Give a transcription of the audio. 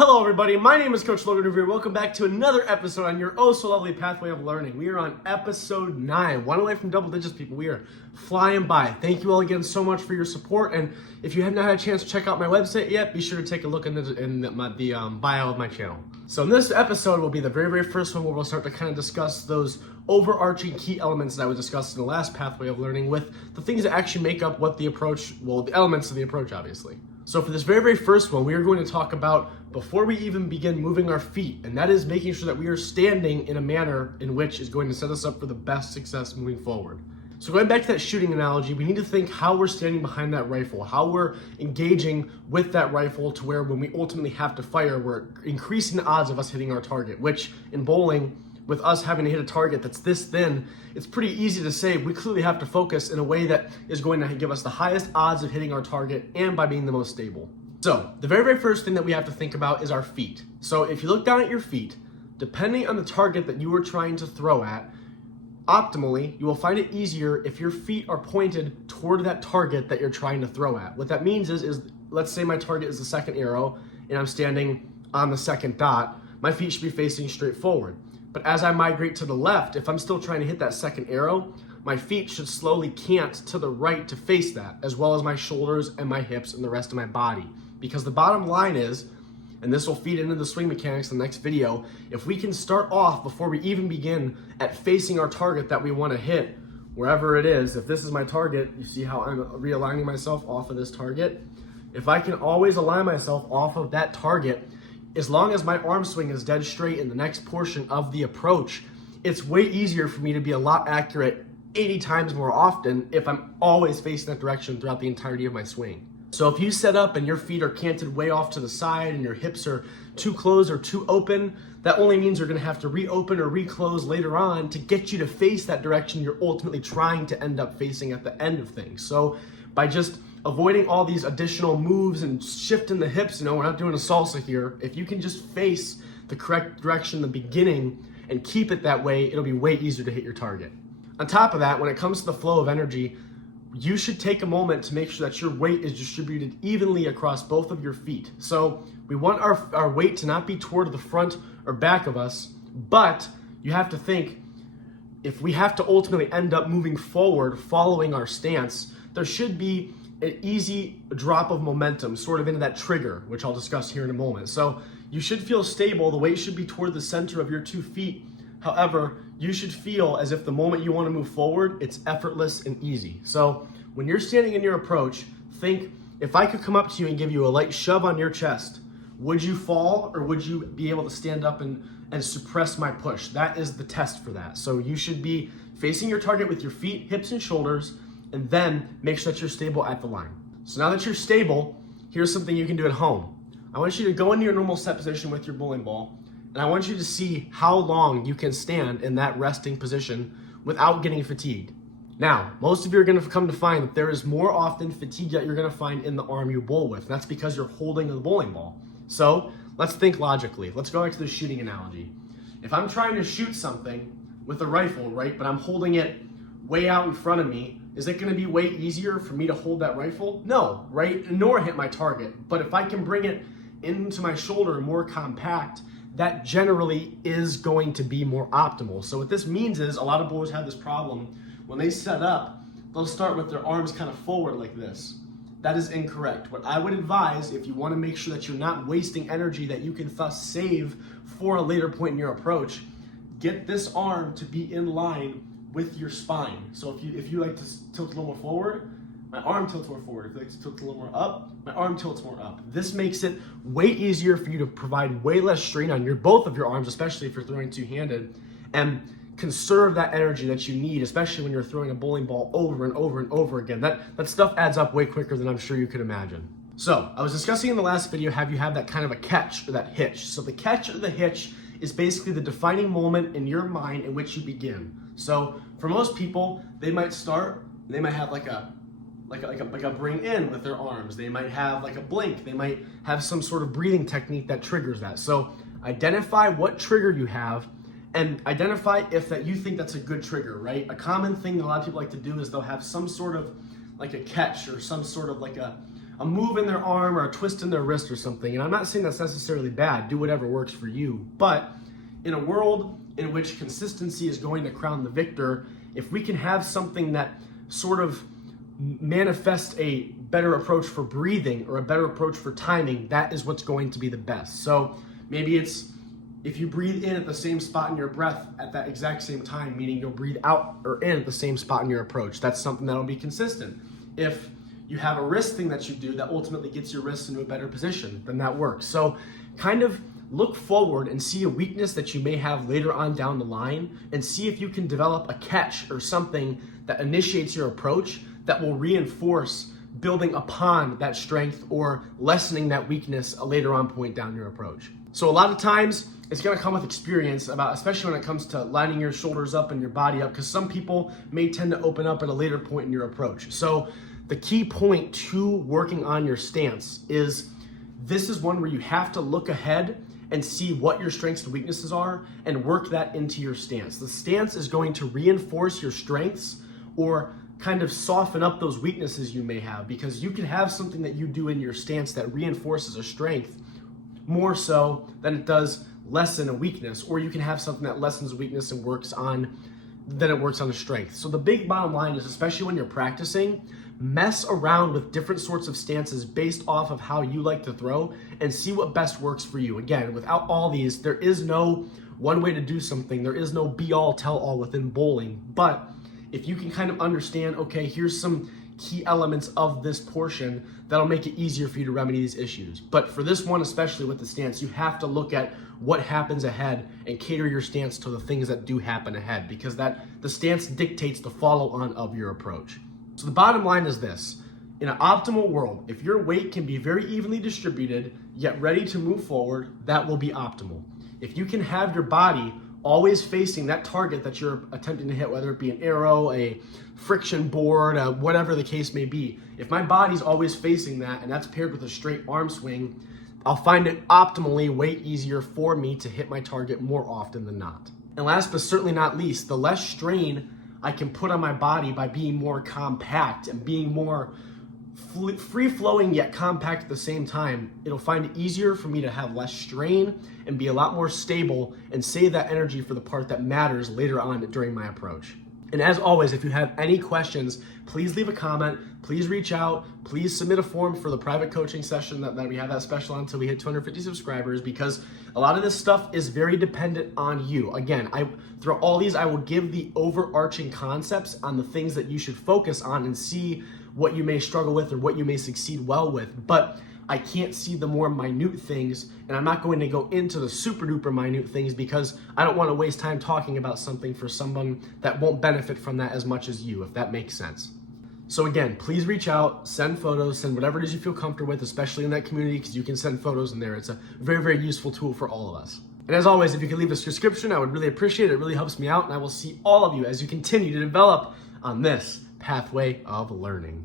Hello everybody, my name is Coach Logan Revere. Welcome back to another episode on your oh so lovely pathway of learning. We are on episode 9, one away from double digits, people. We are flying by. Thank you all again so much for your support, and if you have not had a chance to check out my website yet, be sure to take a look in the bio of my channel. So in this episode will be the very first one where we'll start to kind of discuss those overarching key elements that I was discussing in the last pathway of learning with the things that actually make up what the approach, well, the elements of the approach, obviously. So for this very first one, we are going to talk about before we even begin moving our feet, and that is making sure that we are standing in a manner in which is going to set us up for the best success moving forward. So going back to that shooting analogy, we need to think how we're standing behind that rifle, how we're engaging with that rifle to where when we ultimately have to fire, we're increasing the odds of us hitting our target, which in bowling, with us having to hit a target that's this thin, it's pretty easy to say we clearly have to focus in a way that is going to give us the highest odds of hitting our target and by being the most stable. So the very first thing that we have to think about is our feet. So if you look down at your feet, depending on the target that you are trying to throw at, optimally, you will find it easier if your feet are pointed toward that target that you're trying to throw at. What that means is let's say my target is the second arrow and I'm standing on the second dot, my feet should be facing straight forward. But as I migrate to the left, if I'm still trying to hit that second arrow, my feet should slowly cant to the right to face that, as well as my shoulders and my hips and the rest of my body. Because the bottom line is, and this will feed into the swing mechanics in the next video, if we can start off before we even begin at facing our target that we want to hit, wherever it is, if this is my target, you see how I'm realigning myself off of this target? If I can always align myself off of that target, as long as my arm swing is dead straight in the next portion of the approach, it's way easier for me to be a lot accurate 80 times more often if I'm always facing that direction throughout the entirety of my swing. So if you set up and your feet are canted way off to the side and your hips are too closed or too open, that only means you're gonna have to reopen or reclose later on to get you to face that direction you're ultimately trying to end up facing at the end of things. So by just avoiding all these additional moves and shifting the hips, we're not doing a salsa here. If you can just face the correct direction in the beginning and keep it that way, it'll be way easier to hit your target. On top of that, when it comes to the flow of energy, you should take a moment to make sure that your weight is distributed evenly across both of your feet. So we want our weight to not be toward the front or back of us, but you have to think, if we have to ultimately end up moving forward following our stance, there should be an easy drop of momentum sort of into that trigger, which I'll discuss here in a moment. So you should feel stable. The weight should be toward the center of your 2 feet. However, you should feel as if the moment you want to move forward, it's effortless and easy. So when you're standing in your approach, think, if I could come up to you and give you a light shove on your chest, would you fall or would you be able to stand up and suppress my push? That is the test for that. So you should be facing your target with your feet, hips, and shoulders, and then make sure that you're stable at the line. So now that you're stable, here's something you can do at home. I want you to go into your normal set position with your bowling ball, and I want you to see how long you can stand in that resting position without getting fatigued. Now, most of you are gonna come to find that there is more often fatigue that you're gonna find in the arm you bowl with. And that's because you're holding the bowling ball. So let's think logically. Let's go back to the shooting analogy. If I'm trying to shoot something with a rifle, right, but I'm holding it way out in front of me, is it gonna be way easier for me to hold that rifle? No, right? Nor hit my target. But if I can bring it into my shoulder more compact, that generally is going to be more optimal. So what this means is a lot of bowlers have this problem. When they set up, they'll start with their arms kind of forward like this. That is incorrect. What I would advise, if you want to make sure that you're not wasting energy that you can thus save for a later point in your approach, get this arm to be in line with your spine. So if you like to tilt a little more forward, my arm tilts more forward. If you like to tilt a little more up, my arm tilts more up. This makes it way easier for you to provide way less strain on both of your arms, especially if you're throwing two-handed, and conserve that energy that you need, especially when you're throwing a bowling ball over and over and over again. That stuff adds up way quicker than I'm sure you could imagine. So I was discussing in the last video, have you have that kind of a catch or that hitch. So the catch or the hitch is basically the defining moment in your mind in which you begin. So for most people, they might start, they might have like a bring in with their arms. They might have like a blink. They might have some sort of breathing technique that triggers that. So identify what trigger you have and identify if that you think that's a good trigger, right? A common thing that a lot of people like to do is they'll have some sort of like a catch or some sort of like a a move in their arm or a twist in their wrist or something. And I'm not saying that's necessarily bad. Do whatever works for you. But in a world in which consistency is going to crown the victor, if we can have something that sort of manifests a better approach for breathing or a better approach for timing, that is what's going to be the best. So maybe it's if you breathe in at the same spot in your breath at that exact same time, meaning you'll breathe out or in at the same spot in your approach. That's something that'll be consistent. If you have a wrist thing that you do that ultimately gets your wrist into a better position, then that works. So kind of look forward and see a weakness that you may have later on down the line and see if you can develop a catch or something that initiates your approach that will reinforce building upon that strength or lessening that weakness a later on point down your approach. So a lot of times it's going to come with experience, especially when it comes to lining your shoulders up and your body up, because some people may tend to open up at a later point in your approach. So the key point to working on your stance is this is one where you have to look ahead and see what your strengths and weaknesses are and work that into your stance. The stance is going to reinforce your strengths or kind of soften up those weaknesses you may have, because you can have something that you do in your stance that reinforces a strength more so than it does lessen a weakness, or you can have something that lessens a weakness and works on a strength. So the big bottom line is, especially when you're practicing, mess around with different sorts of stances based off of how you like to throw and see what best works for you. Again, without all these, there is no one way to do something. There is no be all tell all within bowling. But if you can kind of understand, okay, here's some key elements of this portion, that'll make it easier for you to remedy these issues. But for this one, especially with the stance, you have to look at what happens ahead and cater your stance to the things that do happen ahead, because the stance dictates the follow-on of your approach. So the bottom line is this: in an optimal world, if your weight can be very evenly distributed, yet ready to move forward, that will be optimal. If you can have your body always facing that target that you're attempting to hit, whether it be an arrow, a friction board, whatever the case may be, if my body's always facing that and that's paired with a straight arm swing, I'll find it optimally way easier for me to hit my target more often than not. And last but certainly not least, the less strain I can put on my body by being more compact and being more free-flowing yet compact at the same time, it'll find it easier for me to have less strain and be a lot more stable and save that energy for the part that matters later on during my approach. And as always, if you have any questions, please leave a comment, please reach out, please submit a form for the private coaching session that we have that special on until we hit 250 subscribers, because a lot of this stuff is very dependent on you. Again, through all these, I will give the overarching concepts on the things that you should focus on and see what you may struggle with or what you may succeed well with, but I can't see the more minute things, and I'm not going to go into the super duper minute things because I don't want to waste time talking about something for someone that won't benefit from that as much as you, if that makes sense. So again, please reach out, send photos, send whatever it is you feel comfortable with, especially in that community, because you can send photos in there. It's a very, very useful tool for all of us. And as always, if you could leave a subscription, I would really appreciate it. It really helps me out, and I will see all of you as you continue to develop on this pathway of learning.